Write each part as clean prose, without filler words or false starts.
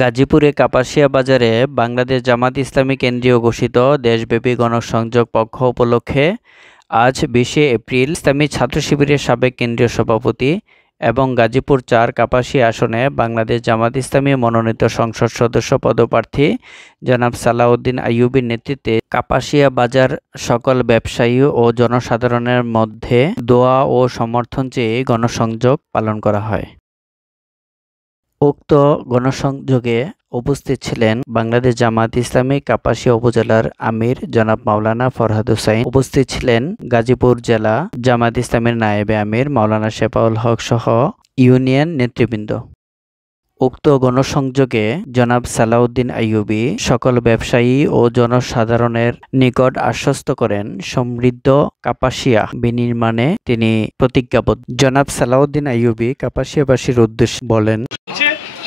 গাজীপুরে কাপাসিয়া বাজারে বাংলাদেশ জামাত ইসলামী কেন্দ্রীয় ঘোষিত দেশব্যাপী গণসংযোগ পক্ষ উপলক্ষে আজ 20শে এপ্রিল ইসলামী ছাত্র শিবিরের সাবেক কেন্দ্রীয় সভাপতি এবং গাজীপুর ৪ কাপাসিয়া আসনে বাংলাদেশ জামাত ইসলামী মনোনীত সংসদ সদস্য পদপ্রার্থী জনাব সালাউদ্দিন আইয়ুবীর নেতৃত্বে কাপাসিয়া বাজার সকল ব্যবসায়ী ও জনসাধারণের মধ্যে দোয়া ও সমর্থন চেয়ে গণসংযোগ পালন করা হয়। উক্ত গণসংযোগে উপস্থিত ছিলেন বাংলাদেশ জামাত ইসলামী কাপাসিয়া উপজেলার আমির জনাব মাওলানা ফরহাদ হুসাইন, উপস্থিত ছিলেন গাজীপুর জেলা জামাত ইসলামের নায়েবে আমির মাওলানা শেফাউল হক সহ ইউনিয়ন নেতৃবৃন্দ। উক্ত গণসংযোগে জনাব সালাউদ্দিন আইয়ুবী সকল ব্যবসায়ী ও জনসাধারণের নিকট আশ্বস্ত করেন সমৃদ্ধ কাপাসিয়া বিনির্মাণে তিনি প্রতিজ্ঞাবদ্ধ। জনাব সালাউদ্দিন আইয়ুবী কাপাসিয়াবাসীর উদ্দেশ্যে বলেন,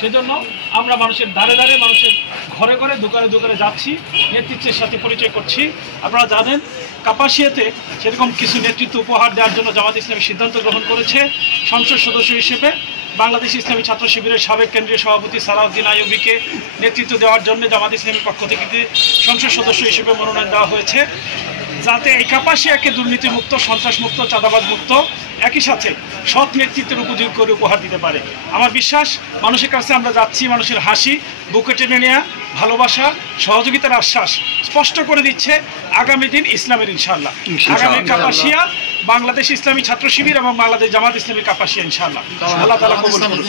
সেজন্য আমরা মানুষের দ্বারে দ্বারে, মানুষের ঘরে ঘরে, দোকানে দোকানে যাচ্ছি, নেতৃত্বের সাথে পরিচয় করছি। আপনারা জানেন কাপাসিয়াতে সেরকম কিছু নেতৃত্ব উপহার দেওয়ার জন্য জামাত ইসলামী সিদ্ধান্ত গ্রহণ করেছে। সংসদ সদস্য হিসেবে বাংলাদেশ ইসলামী ছাত্র শিবিরের সাবেক কেন্দ্রীয় সভাপতি সালাউদ্দিন আইয়ুবীকে নেতৃত্ব দেওয়ার জন্য জামাত ইসলামীর পক্ষ থেকে সংসদ সদস্য হিসেবে মনোনয়ন দেওয়া হয়েছে, যাতে এই কাপাসিয়াকে দুর্নীতিমুক্ত, সন্ত্রাসমুক্ত, চাঁদাবাজ মুক্ত, একই সাথে সৎ নেতৃত্বের উপযোগ করে উপহার দিতে পারে। আমার বিশ্বাস মানুষের কাছে আমরা যাচ্ছি, মানুষের হাসি, বুকে টেনে নেওয়া, ভালোবাসা, সহযোগিতার আশ্বাস স্পষ্ট করে দিচ্ছে আগামী দিন ইসলামের ইনশাআল্লাহ। আগামী কাপাসিয়া বাংলাদেশ ইসলামী ছাত্র শিবির এবং বাংলাদেশ জামাত ইসলামী কাপাসিয়া ইনশাআল্লাহ। আল্লাহ তাআলা কবুল করুন।